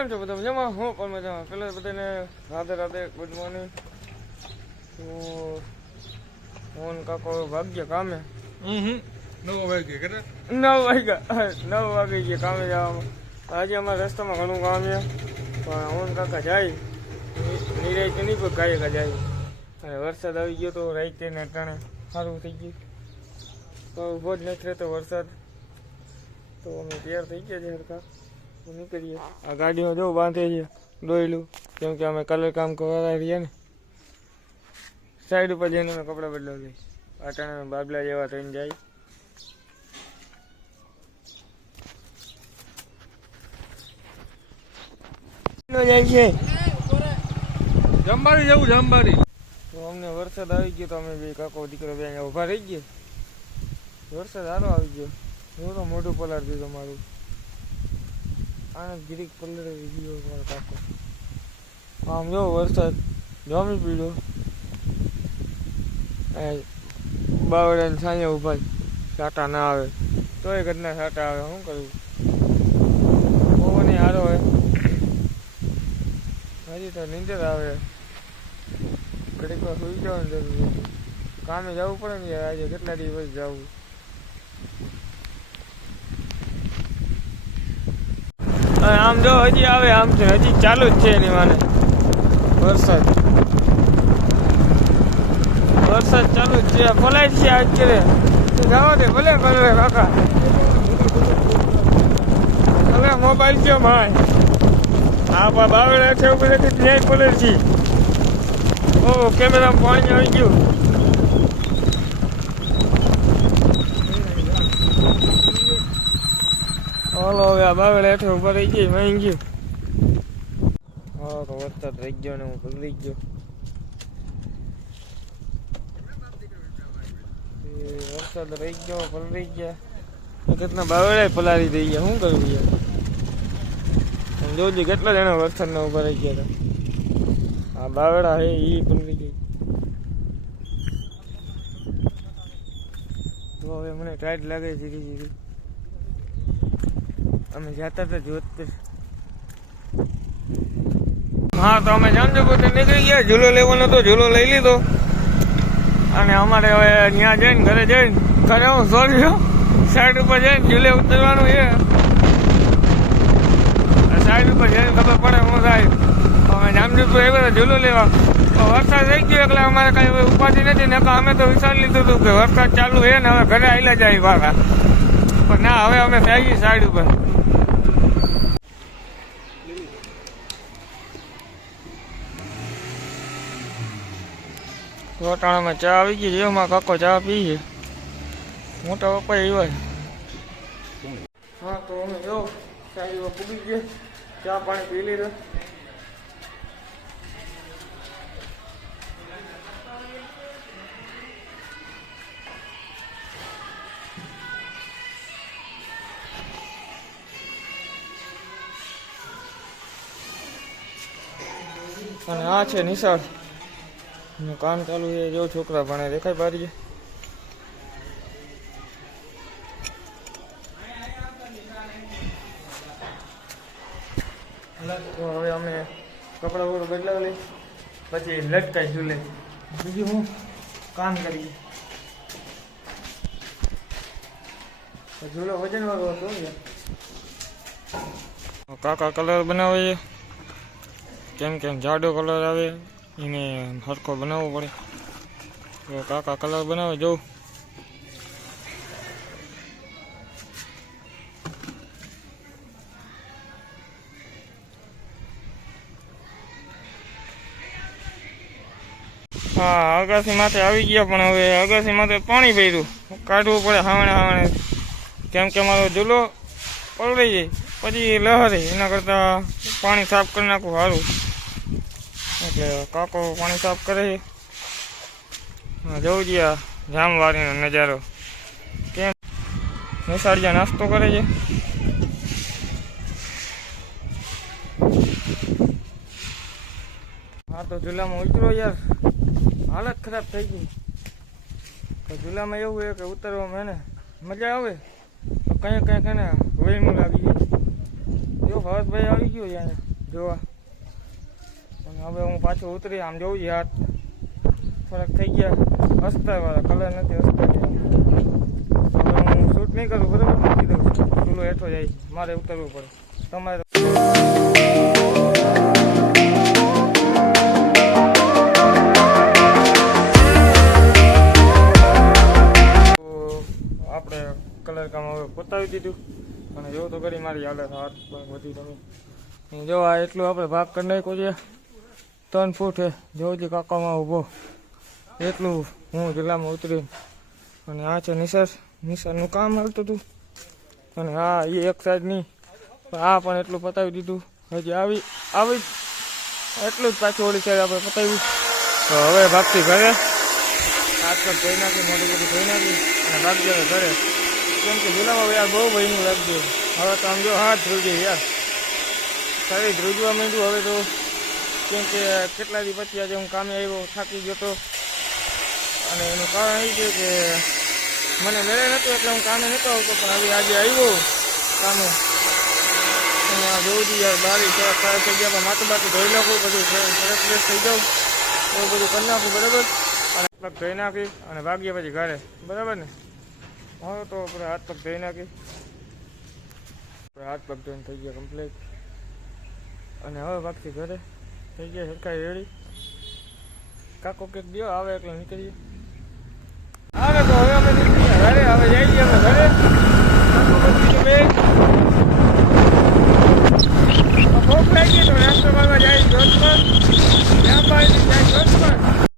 કેમ છો બધા મજામાં? હું પણ મજામાં. પેલા બધાને રાધે રાધે ગુડ મોર્નિંગ તો ફોન કાકો ભાગ્ય કામે. હમ નવો વાગે કરે નવ વાગ્યા. નવ વાગે ગયા કામે જવામાં. આજે અમારા રસ્તામાં ઘણું કામ છે. પણ મોહન કાકા જાય. નિરાય તો નહીં પણ કાંઈ જાય. અને વરસાદ આવી ગયો તો રાઈતે ને ટાણે સારું થઈ ગયું. તો ઊભો જ નથી રહેતો વરસાદ. તો અમે તૈયાર થઈ ગયા છે તો નીકળીએ. આ ગાડીમાં જો બાંધે છે દોયલું કેમ કે અમે કલર કામ કરવા રહ્યા ને. સાઈડ ઉપર જઈને અમે કપડાં બદલાવી અટાણે બાબલા જેવા થઈને જાય. જાય છે. જંબારી જવું જંબારી. તો અમને વરસાદ આવી ગયો તો અમે બે કાકો દીકરો બે અહીંયા ઊભા રહી ગયા. વરસાદ સારો આવી ગયો. જો તો મોઢું પલાર દીધું મારું. આને ગીરીક પલરે વીડિયો મારો કાકો આમ જો વરસાદ જમી પીડ્યો બાવડા સાંજે ઊભા સાટા ના આવે. તોય ઘરના સાટા આવે, શું કરવું? પવન સારો હોય. હજી તો નીંદર આવે. ઘડીક વાર સુઈ જવાની જરૂર કામે જવું પડે ને આજે કેટલા દિવસ જવું? આમ જો હજી આવે, આમ છે. હજી ચાલુ જ છે એની માને. વરસાદ. વરસાદ ચાલુ જ છે. પલાય છે આજ કરે જવા દે, ભલે ભલે કાકા. ભલે મોબાઈલ કયો ભાઈ હા બા બાવડા છે, ઉપર ન્યાય પલે છે ઓ કેમેરા પાણી આવી ગયું. હાલો હવે આ બાવડા હેઠળ ઊભા રહી ગઈ માઈ ગયું. હા તો વરસાદ રહી ગયો ને હું પલળી ગયો. વરસાદ રહી ગયો પલળી ગયા. કેટલા બાવડા પલારી દઈ ગયા શું કરવું યાર? જોજો કેટલા જણા વરસાદના ઊભા રહી ગયા હતા. આ બાવડા હે એ પલળી ગઈ. તો હવે મને ટાઈટ લાગે ધીરે ધીરે. અમે જતા હતા જોધપુર. હા, તો અમે જામજોપુર નીકળી ગયા. ઝૂલો લેવાનો તો ઝૂલો લઈ લીધો. અને અમારે હવે ત્યાં જઈને ઘરે જઈને ઘરે હું સોરી સાઈડ ઉપર જઈને ઝૂલે ઉતરવાનું છે. સાઈડ ઉપર જઈને ખબર પડે હું સાહેબ અમે જામજોધપુર આવ્યા ઝૂલો લેવા. તો વરસાદ થઈ ગયો એટલે અમારે કઈ ઉપાધિ નથી. ને અમે તો વિચારી લીધું હતું કે વરસાદ ચાલુ છે ને હવે ઘરે આવેલા જાય પાછા પણ ના, હવે અમે થઈ સાઈડ ઉપર. રોટાણામાં ચા આવી ગઈ એમાં કાકો ચા પી છે. મોટા પપ્પા એવા હા, તો અમે જો ચાલીમાં પૂગી ગયા. ચા પાણી પી લીધા. અને આ છે નિશાળ. નું કામ ચાલુ છે, જો છોકરા ભણે દેખાય બારીએ. તો હવે અમે કપડા વગર બદલાવી લઈ પછી લટકાઈ ઝૂલે બીજું હું કામ કરીએ. ઝૂલો વજન વાળો હતો કાકા કલર બનાવે છે. કેમ કેમ જાડો કલર આવે, એને હરખો બનાવવો પડે. તો કાકા કલર બનાવે, જો. હા, અગાસી માથે આવી ગયા, પણ હવે અગાસી માથે પાણી ભર્યું. કાઢવું પડે હાવણે હાવણે. કેમ કે મારો ઝૂલો પલળી જાય. પછી લહરે, એના કરતાં પાણી સાફ કરી નાખવું સારું. એટલે કાકો પાણી સાફ કરે છે. જોઉં છીએ આ નજારો. કેમ? નિશાળિયા નાસ્તો કરે છે. હા, તો ઝૂલામાં ઉતરો યાર. હાલત ખરાબ થઈ ગઈ. તો ઝૂલામાં એવું છે કે ઉતરવામાં એને મજા આવે. કંઈ કંઈ કંઈ વહીમું લાગી ગયું જો ભરતભાઈ આવી ગયો અહીંયા જોવા. હવે હું પાછો ઉતરી, આમ જોઉં યાર. થોડાક થઈ ગયા. અસ્તરવાળા કલર નથી હસતા હવે હું શૂટ નહીં કરું બરાબર? મૂકી દઉં ચૂલો હેઠો જાય. મારે ઉતરવું પડે. તમારે આપણે કલર કામ હવે પતાવી દીધું. અને જો તો કરી મારી હાલત, હાથ વધી તમે જો આ એટલું આપણે ભાગ કરી નાખ્યો છે. ત્રણ ફૂટ જોજી કાકામાં ઊભો એટલું હું જિલ્લામાં ઉતરી અને આ છે નિસર. નિસરનું કામ હાલતું હતું અને હા એ એક સાઈડની. આ પણ એટલું પતાવી દીધું. હજી આવી આવી. એટલું જ પાછું ઓળી સાઈડ આપણે પતાવ્યું. તો હવે ભાગતી ઘરે. પગ ધોઈ નાખી મોટું બધું ધોઈ નાખી અને ભાગી હવે ઘરે. કેમ કે જુલામાં યાર બહુ ભયનું લાગતું. હવે તો આમ જો હાથ ધ્રુજી યાર. શરીર ધ્રુજવા માંડ્યું, હવે તો કેમ કે કેટલા દી પછી આજે હું કામે આવ્યો, થાકી ગયો તો. અને એનું કારણ એ છે કે મને મેળે નહોતું એટલે હું કામે નહોતો આવતો, પણ હવે આજે આવ્યો કામે. અને આ જોઉં છું યાર, બારી થોડાક સારા થઈ ગયા, પણ માથું બાથું ધોઈ નાખું, બધું સરસ ફ્રેશ થઈ જાઉં. એવું બધું કરી નાખું, બરાબર? અને પગ ધોઈ નાખી અને ભાગીએ પછી ઘરે. બરાબર ને? હવે તો આપણે હાથ પગ ધોઈ નાખી. હાથ પગ ધોઈને થઈ ગયા કમ્પ્લીટ અને હવે ભાગથી ઘરે. થઈ ગયા સરકારી રેડી? કાકો કેક દો આવે એટલે નીકળીએ. આવે તો હવે અમે નીકળીએ, ઘરે, હવે જઈએ અમે ઘરે. ભૂખ લાગી તો કરવા જાય ત્યાં બાજુ જાય જોધપુર